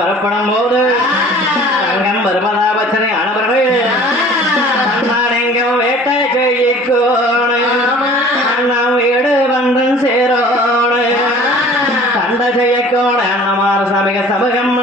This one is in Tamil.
வரப்படும் போது அங்கம் பரமதாபச்சனை ஆனவர்கள் எங்கும் வேட்டை செய்யோடு நாம் வீடு வந்து சேரோடு சண்டை செய்யக்கோடு அண்ணமாறு சமூக சமூகம்